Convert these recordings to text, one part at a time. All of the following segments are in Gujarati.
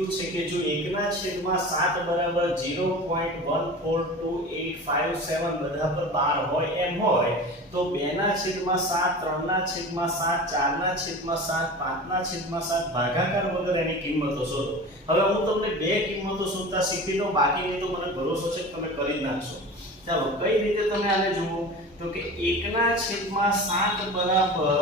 કીધું છે કે જો 1/7 બરાબર 0.142857 બધા પર 12 હોય એમ હોય તો 2/7 3/7 4/7 5/7 ભાગાકાર વગર એની કિંમતો શોધો। હવે હું તમને બે કિંમતો શોધતા શીખવી દઉં, બાકીની તો મને ભરોસો છે કે તમે કરી જ નાખશો। ચાલો કઈ રીતે તમે આને જુઓ તો કે 1/7 બરાબર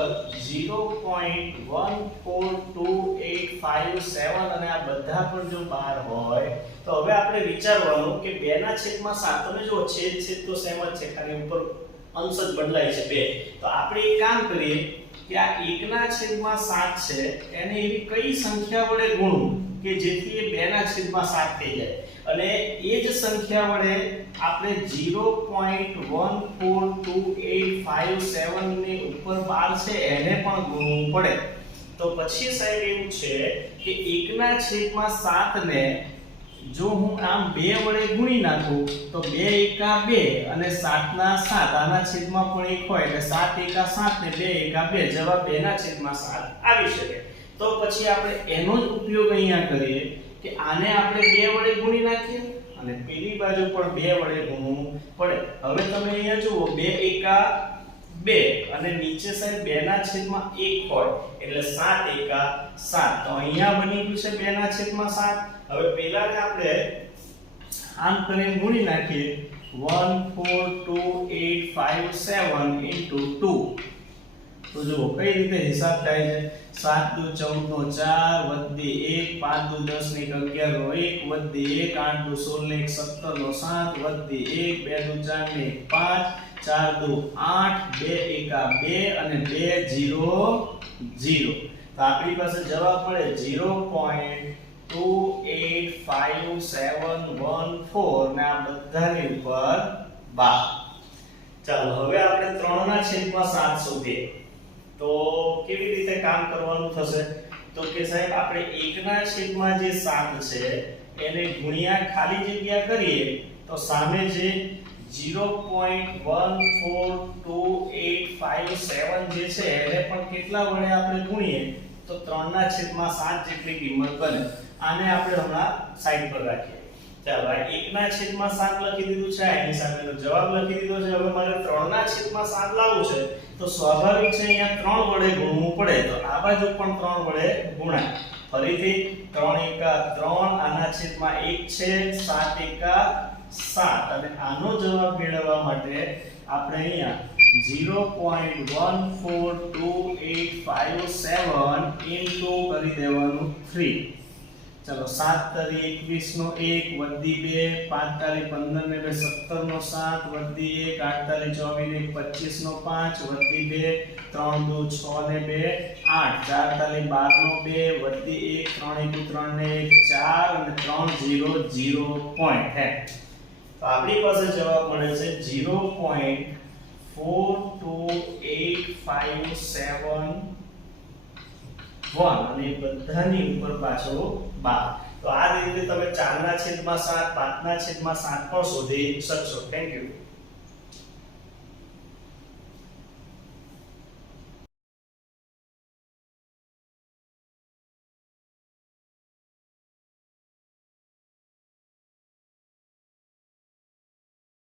0.142857 અને આ બધા પર જો 12 હોય તો હવે આપણે વિચારવાનું કે 2/7 તમે જો છેદ છેદ તો સેમ જ છે, ખાલી ઉપર અંશ જ બદલાય છે 2। તો આપણે એક કામ કરીએ કે આ 1/7 છે એને એવી કઈ સંખ્યા વડે ગુણવું કે જેથી એ 2/7 થઈ જાય અને એ જ સંખ્યા વડે આપણે 0.142857 ની ઉપર 12 છે એને પણ ગુણવું પડે। તો પછી સાહેબ એવું છે કે 1/7 ને જો હું આમ 2 વડે ગુણી નાખું તો 2 એકા 2 અને 7 ના 7 આના છેદમાં પણ 1 હોય એટલે 7 એકા 7 ને 2 એકા 2 જવાબ 2/7 આવી શકે। તો પછી આપણે એનો જ ઉપયોગ અહીંયા કરીએ કે આને આપણે 2 વડે ગુણી નાખીએ અને પેલી બાજુ પણ 2 વડે ગુણવું પડે। હવે તમે અહીંયા જુઓ 2 એકા 2 અને નીચે સાઈડ 2/1 હોય એટલે 7 એકા 7 તો અહીંયા બની ગયું છે 2/7। હવે પેલાને આપણે આમ કરીને ગુણી નાખીએ 142,857 into 2 તો જો કઈ રીતે હિસાબ થાય છે 7 દુ 14 નો 4 વધી 1 5 દુ 10 ને 11 નો 1 વધી 1 8 દુ 16 ને 17 નો 7 વધી 1 2 દુ 4 ને 5 4 દુ 8 2 એકા 2 અને 2 0 0 તો આપણી પાસે જવાબ મળે 0.285714 ને આ બધાની ઉપર 12। ચાલો હવે આપણે 3/7 શોધીએ તો કેવી રીતે કામ કરવાનું થશે તો કે સાહેબ આપણે 1/7 જે 7 છે એને ગુણ્યા ખાલી જગ્યા કરીએ તો સામે જે 0.142857 જે છે એને પણ કેટલા વડે આપણે ગુણીએ તો 3/7 જેટલી કિંમત બને। આને આપણે હમણાં સાઈડ પર રાખીએ। ચાલો આ 1/7 લખી દીધું છે, એની સામેનો જવાબ લખી દીધો છે। હવે મારે 3/7 લાવવું છે તો સ્વાભાવિક છે અહીંયા 3 વડે ગુણવું પડે તો આ બાજુ પણ 3 વડે ગુણાય। ફરીથી 3 એકા 3 આના છેદમાં 1 છે 7 એકા 7 અને આનો જવાબ મેળવવા માટે આપણે અહીંયા 0.142857 into કરી દેવાનું 3। चलो 7 तारी 21 નો 1 વધી 2 5 તારી 15 ને 2 17 નો 7 વધી 1 8 તારી 24 ને 25 નો 5 વધી 2 3 2 6 ને 2 8 4 તારી 12 નો 2 વધી 1 3 1 3 ને 1 4 અને 3 0 0 પોઈન્ટ है। તો આપણી પાસે જવાબ મળે છે 0.42857 અને બધાની ઉપર પાછો 12। તો આ રીતે તમે 4/7 5/7 પણ શોધી શકશો। Thank you.